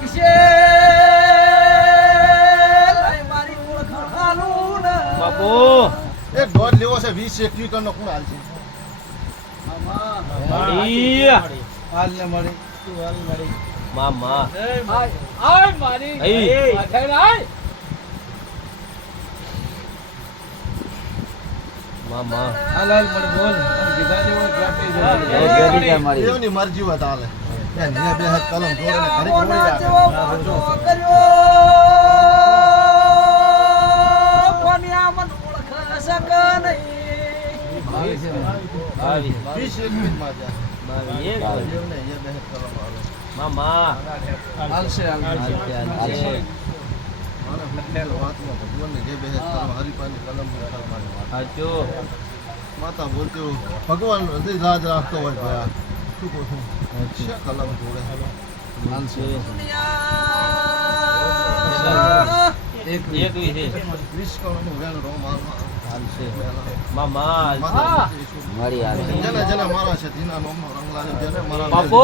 લાગશે મારી ઓળખાણું ને બાપુ એક દોઢ લેવો છે 20 21 નો કોણ હાલ છે મળી હાલ ને મળી તું હાલ મળી મામા આય મારી આઠેણ આય મામા હાલ હાલ મળી બોલ કીધા જેવો ક્યાં એવની મરજી વાત હાલે એ ને બે હાથ કલમ જોડે ને ઘડી જોડી રાખે કોનિયા મન ઓળખ સક નહીં આવી 20 21 માં જા મારી એક એવને એ બે હાથ કલમ હાલે મામા હાલશે હાલશે મને ફટેલ વાતમાં ભગવાન ને જે બે હાથ કલમ હરિપાની કલમ મારી હાચો માતા બોલતી હોય ભગવાન હૃદય રાજ રાખતો હોય ભાઈ શું કહું છું છે કલમ જોડે હાલશે એક એક વિશે 20 કલમનું વેણ રોમ હાલશે મામા માતા મારી હાલશે જેને જેને મારા છે દીના નામનો રંગ લાગે જેને મારા બાપુ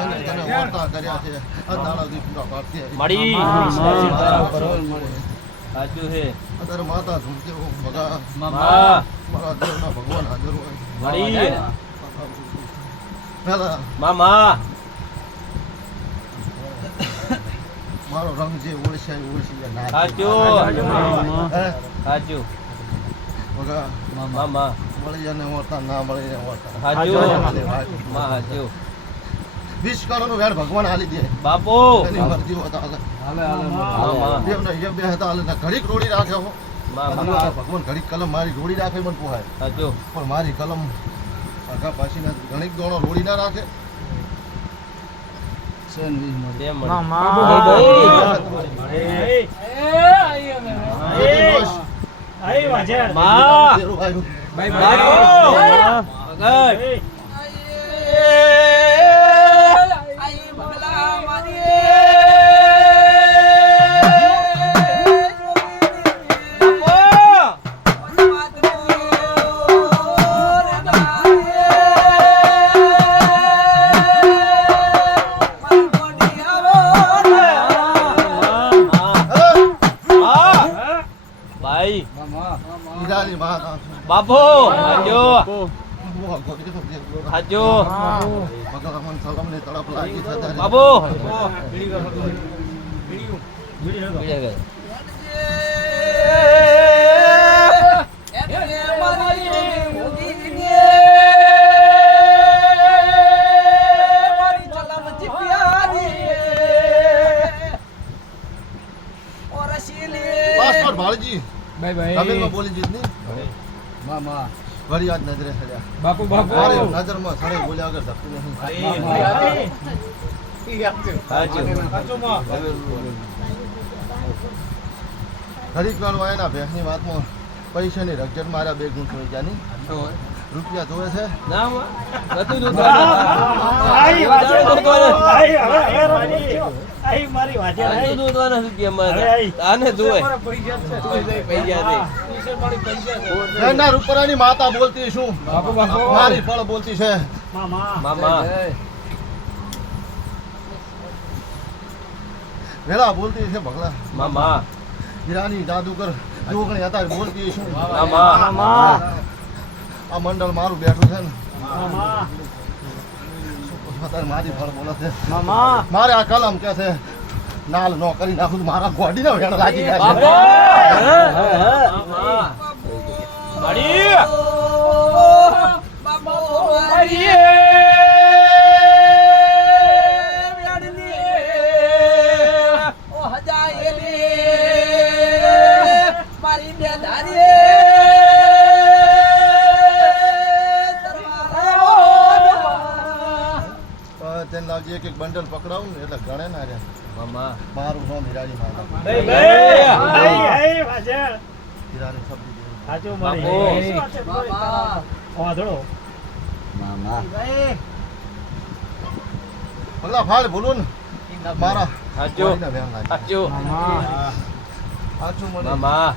જેને જેને વાર્તા કર્યા છે આ દાડાથી પૂરા ભારતીય મળી હાચું છે અત્યારે માતા ધૂમકે ભગા મામા મારા દેવના ભગવાન હાજર હોય મળી પેલા મામા મારો રંગ જે ઓળશે ના હાચું હે હાચું ભગા મામા મળી અને વર્તા ના મળી ને વર્તા હાચું માં હાચું 20 કરોડનું વેણ ભગવાન હાલી દે બાપુ એની મરજી હોતા મામા દેવને એ બે હતા હાલે ઘડીક રોડી રાખે હો મામા ભગવાન ઘડીક કલમ મારી રોડી રાખે મને પોહાય હાચું પણ મારી કલમ આગા પાછીના ઘણીક દોડો રોડી ના રાખે મામા બાપુ હાજો હાજો ભગવાન સલમ ને તડપ લાગી થતા બાપુ પાસપોર્ટ ભાળજી બાય બાય તમિલમાં બોલી જીતની મામા વળી આજ નજરે સડ્યા બાપુ બાપુ અરે નજરમાં સડે બોલ્યા વગર ધપતું નહીં ઘડીક વાર વાયના ભેંસની વાતમાં પૈસાની રકજટ મારા બે ગુણ થઈ ગયા ની રૂપિયા જોવે છે ના નથી એના રૂપરાની માતા બોલતી શું મારી ફળ બોલતી છે મામા વેલા બોલતી છે ભગલા મામા હીરાની જાદુગર જોગણી હતા બોલતી શું મામા આ મંડળ મારું બેઠું છે ને અત્યારે મારી ફળ બોલે છે મારે આ કલમ કે છે નાલ નો કરી નાખું તો મારા ગોડી ના વેણ લાગી જાય તેને લાગી એક બંડલ પકડાવું ને એટલે ગણે ના રે મામા મારું નામ હીરાની માતા હીરાની ભગલા ફાળ બોલું ને મારા હાચો હાચો સાચું મને મામા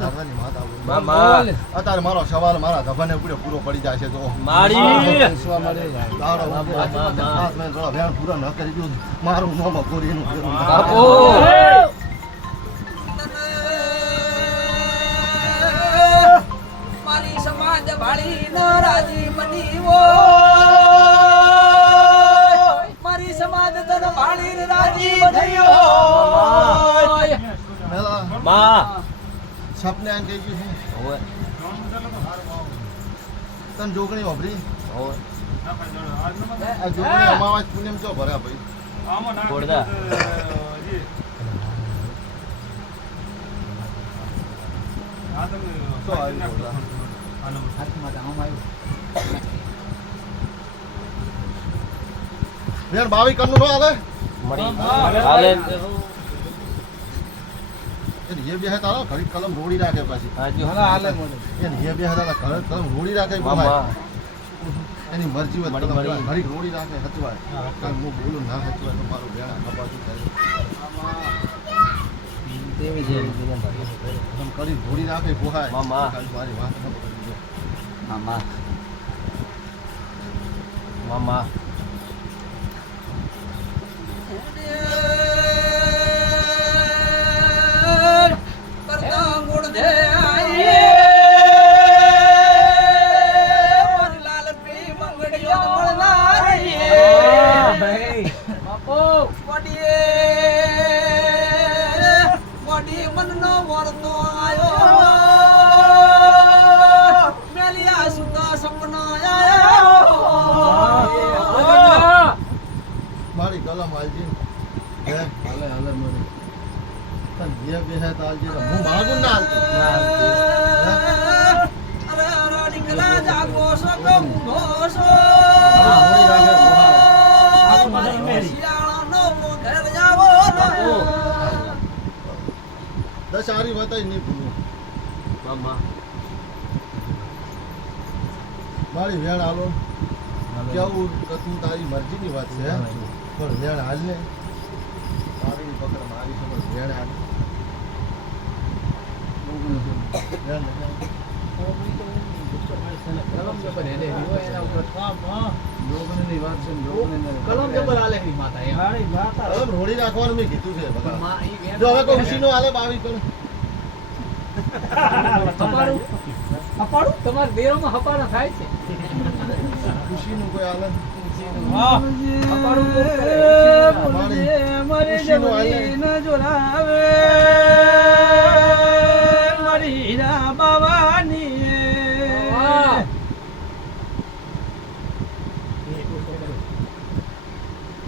ધરવાની માતા બોલ. મામા અત્યારે મારો સવાલ મારા ધભાને પૂરો પડી જાય છે તો મારી વિશ્વા મળે જાય. દાડો હાથ મેં થોડા વેણ પૂરા ન કરી દઉં મારું નામ ગોરીનું ફેરવું. બાપુ મારી સમાજ ભાળી ન રાજી બની વો મારી સમાજ તન ભાળી ન રાજી બની વો મેલા માં સપને આને કહી ગયું છે ઓય તને જોગણી વાપરી ઓય આ જોગણી અમાવાસ પુણ્યમ ચો ભર્યા ભાઈ ગોળદા તો આવી બોલા હાથમાં તો આમ આવ્યું. વેણ બાવી કન્નું નો હાલે મળી હાલે એને એ બે હતા ઘડી કલમ રોડી રાખે પાછી હાજુ હાલા હાલે મળે. એને એ બે હતા કલમ રોડી રાખે મામા એની મરજી હોય મળી, કલમ મળી. ઘડી રોડી રાખે હચવાય કારણ હું બોલું ના હચવાય તો મારું વેણ કપાતું થાય તેવી છે કલમ કરી રોડી રાખે પોહાય મામા. ખાલી મારી વાત ન પકડજો. મામા મામા કરતા ગુણ દે આઈએ મારી લાલ પી મંગળીઓ મળનાર આઈએ બાપો મોડી મનનો વરતો આયો મેલિયા સુતા સપના આયો મારી કલમ આલજી હે હાલે હાલે મળે. પણ જે બે હે તો આલજી તો હું માગું ના આલતી અરે રાણી કલા જાગો સો કમ ઘોસો હોળી રાખે પોહાય શિયાળાનો ઘર જાવો દસ આરી વતાઈ નહીં ભૂલું મામા મારી વેણ આલો કેવું કે તું તારી મરજીની વાત છે પણ વેણ હાલ ને તારી પકડ મારી સમજ વેણ હાલ વેણ કલમ જબર હાલે ની માતા એમ. કલમ રોડી રાખવાનું મેં કીધું છે બધા જો હવે કોઈ ઉશીનો હાલે બાવી કણ હપાડું હપાડું તમારા દેરોમાં હપાડા થાય છે. ઉશીનું કોઈ હાલે હપાડું કોણ કરે? મારી ઉશીનું હાલે વાહ.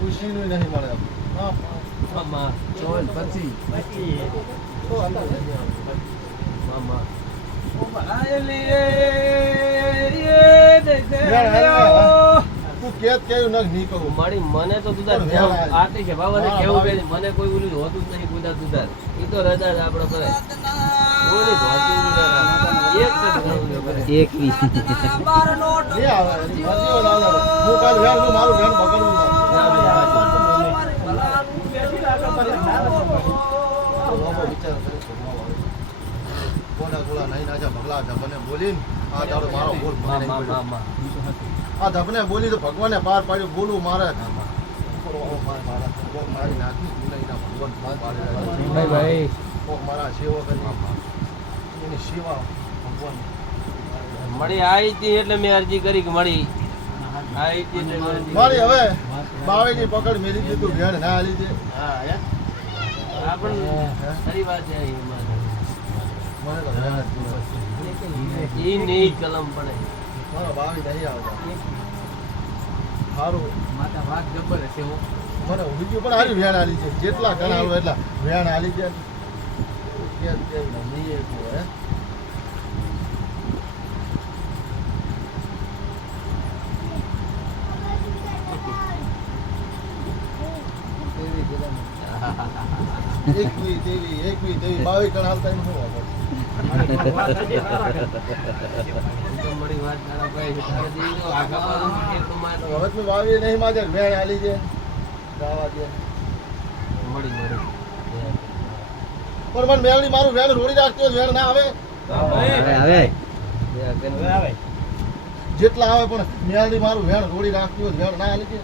ઉશીનું નહીં મળે મામા ચોલ પછી મામા તું કેત કેવું નખ નહીં કહું મારી મને તો તુદાર પણ વેણ હાલ. આટલી છે બાબાને કેવું કે મને કોઈ ઓલું હોતું જ નહીં કુદા તુદાર ઈ તો રજા જ આપણે કરે ઓલી હોતું જ નહીં. એક જ ગણવું કરે. નહીં આવે મરજી હોય હાલે. હું કાલ વેણ નું મારું વેણ બગડવું ના બાબો વિચાર કરે છે કોના ગોળા નહીં નાજા ભગલા ધબને બોલીને આ દાડો મારો બોલ મને નહીં પડ્યો. આ ધબને બોલી તો ભગવાને પાર પાડ્યું બોલું મારે કોક મારી નાખી તું નહીં ના ભગવાન પાર પાડી ભાઈ કોક મારા સેવા કરી એની સેવા ભગવાન મળી આવી હતી એટલે મેં અરજી કરી કે મળી આવી હતી એટલે મેં અરજી મારી હવે બાવીની પકડ મેલી દીધું ભેણ ના આલી દે આ પણ ખરી વાત છે એમાં. મને તો ભેણ જ જોવે. ઈ નહીં કલમ પડે મારા બાવી નહીં આવતા સારું માતા વાત જબર હશે હો. મને બીજું પણ હારી વેણ આલી છે જેટલા ગણાલો એટલા વેણ આલી છે કે નહીં એ હે એકવી તેવી બાવી કણ હાલતા એનું શું વાપર? તો મળી વાત તારા ભાઈ છે તારે દી જો આગા પાછું કે તમારે હવે તો બાવી નહીં માજે વેણ આલી છે ગાવા દે મળી મળી પણ મને મેલડી મારું વેણ રોડી રાખતો જ વેણ ના આવે જેટલા આવે પણ મેલડી મારું વેણ રોડી રાખતી હોય વેણ ના હાલે કે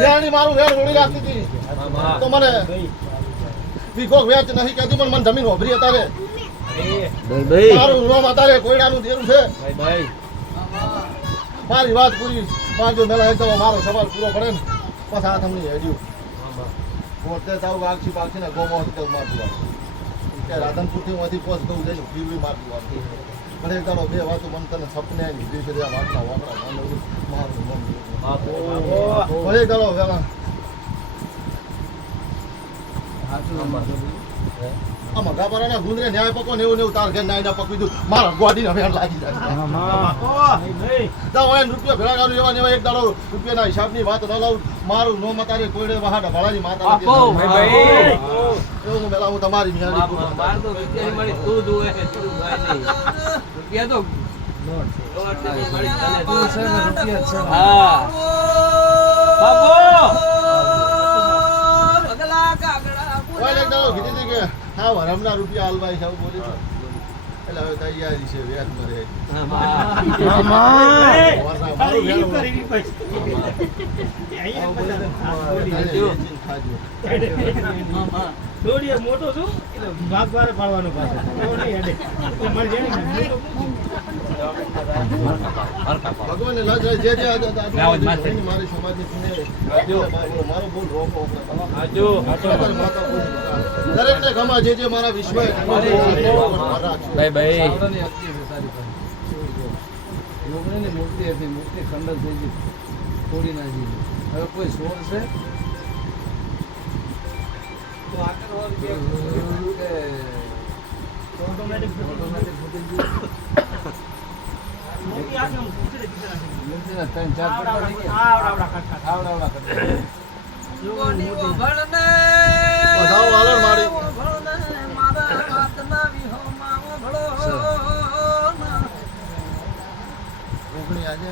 મેલડી મારું વેણ રોડી રાખતી હતી તો મને વીખો વેચ નહીં કહેતી પણ મને જમીન ઓભરી હતા રે મારું રોમ હતા રે કોયડાનું દેરું છે મારી વાત પૂરી પાંચો મેલા એક મારો સવાલ પૂરો પડે ને પછી આ તમને હેડ્યું પોતે તાવ વાગછી પાક્ષી ગોમો હતું મારતું કે રાધનપુરથી માંથી પોસ ગયું જઈને પીવી મારતું પણ એક દાડો બે વાતો મને તને સપને આવી દિવસે આ વાતના વાપરા મારું મન પણ એક દાડો વેલા આમાં ગાબરાના ગુંદરે ન્યાય પકો ને એવું તાર ઘેર નાયના પકવી દઉં મારા ગોડીને વેણ લાગી જાય રૂપિયા ભેળા કરું એવા ને એવા એક દાડો રૂપિયાના હિસાબની વાત ન લાવું મારું નો મતારે કોઈડે વહાડા ભાડાની માતા એવું પેલા હું તમારી કીધી હતી કે હા હરમના રૂપિયા હાલવાય છે બોલી એટલે હવે તૈયારી છે વ્યાજ મરે મોટો છું ભાગવારે પાડવાનું પાછું ભગવાન જે મારી સમાજની મારો બોલ રોકો દરેક ને ગમા જે મારા વિશ્વ મૂર્તિ હતી મૂર્તિ ખંડન થઈ ગઈ તોડી નાખી હવે કોઈ સોળ છે તો ઓટોમેટિક ફૂટી ગયું મૂર્તિના 3-4 પટ્ટા થઈ ગયા આવડા વધાવો હાલર મારી ઓગણી આજે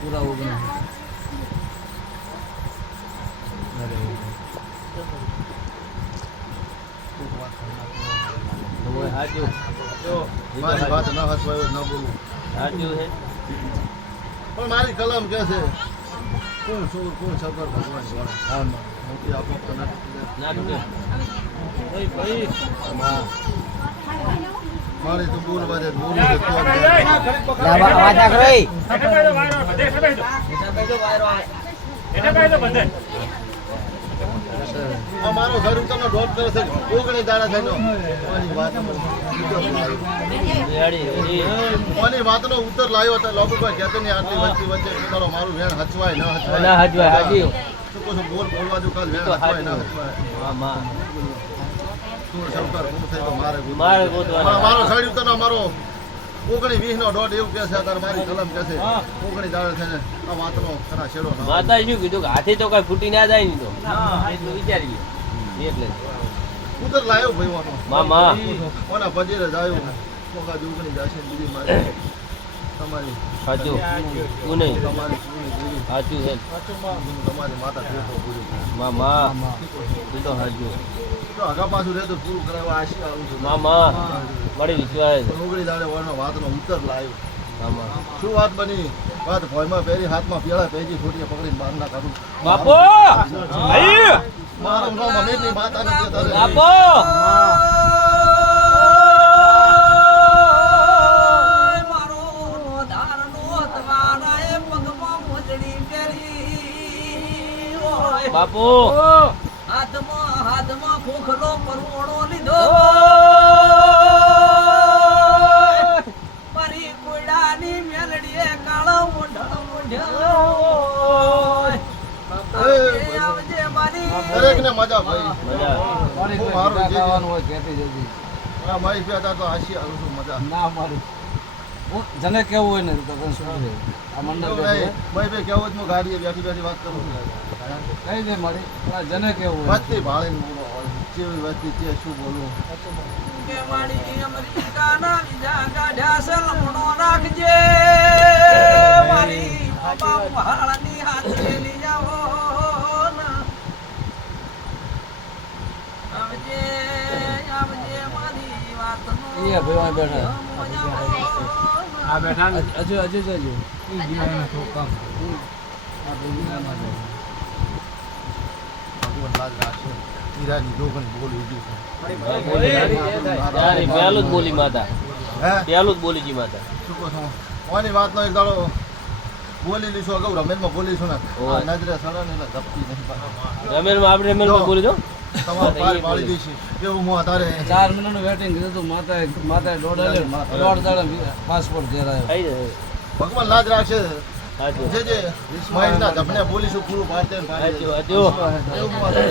પૂરા 19 મારી વાત ન હસવાય ન બોલું પણ મારી કલમ કે છે કોણ ચોર કોણ છબર ભગવાન જાણે મોટી આપો તો મારી તો બોલ વાજે બોલ મારો ઘર તમને ડોટ કરે છે ઓગણી દાડા થઈને કોની વાતનો ઉત્તર લાવ્યો હતો લોકોભાઈ કહેતો નહીં આટલી વચ્ચે તમારો મારું વેણ હચવાય ન હચવાય શું કહો છો બોલ બોલવા જો કાલ વેણ હચવાય ન હચવાય મારો સાઈડ ઉત્તર મારો 19-20 નો ડોટ એવું કે છે અત્યારે મારી કલમ કે છે 19 દાડા થઈને આ વાતનો ખરા છેડો માતા શું કીધું કે હાથે તો કઈ ફૂટી ના જાય નહીં તો એટલું વિચારી એટલે ઉત્તર લાવ્યો ભાઈ વાતો મામા ઓના પજેરે જાયો મોકા જોગણી જાશે બીજી મારી તમારી સાચું તું નહીં તમારી સાચું છે તમારી માતા દેખો પૂરી મામા તું તો સાચું તો આગા પાછું રહેતો પૂરું કરાવવા આશી આવું છું મામા મળી વિશ્વાસ 19 દાડે વાળનો વાતનો ઉત્તર લાવ્યો મામા શું વાત બની વાત ભોયમાં પહેરી હાથમાં પેલા પેજી છોટીએ પકડીને બહાર ના કાઢું બાપો મારું નામ અમીરની માતાને દે તારે બાપો બાપુ હાથમાં ખોખલો પરવોણો લીધો મારી કોયડાની મેલડીએ કાળો આવજે મારી દરેક ને મજા ભાઈ મજા મારું જે હોય કહેતી જતી આ મારી પેતા તો હાસી આવું છું મજા ના મારી જને કેવું હોય ને તો તને શું છે આ મંડળ ભાઈ ભાઈ કેવું હું ગાડીએ બેઠી બેઠી વાત કરું છું કઈ દે મારી પણ જને કેવું હોય વસ્તી ભાળીને બોલો કેવી વસ્તી છે શું બોલું કે મારી અમેરિકાના વિઝા કાઢ્યા છે લમણો રાખજે મારી બાપા પહાડની હાથે લઈ જાઓ એ ભાઈ બેઠા આ બેઠા ને હજુ હજુ જજો ઈ જીવાના છોકરા. આ ભાઈ નામાં જાય. ભગવાન લાજ રાખશે હીરાની જોગન બોલી દીધી ત્યારે પહેલું જ બોલી માતા હે પહેલું જ બોલી જી માતા શું કહો છો કોની વાતનો એક દાડો બોલી લીધું અગાઉ રમેશમાં બોલીશું ને ઓય. આ નજરે સડે ને એટલે ધપતી નહીં પાછી. રમેલમાં આપણે રમેલમાં બોલી દો તમારે પાર પાડી દઈશું એવું હું તારે 4 મિનિટનું વેટિંગ કીધું હતું માતાએ દોઢ દાડા પાસપોર્ટ ઘેર આવ્યો આવી જાય ભગવાન લાજ રાખશે સાચું જે મહેશના ધપને બોલીશું પૂરું પાડતે ને પાડી સાચું દેશે. સાચું એવું હું તારે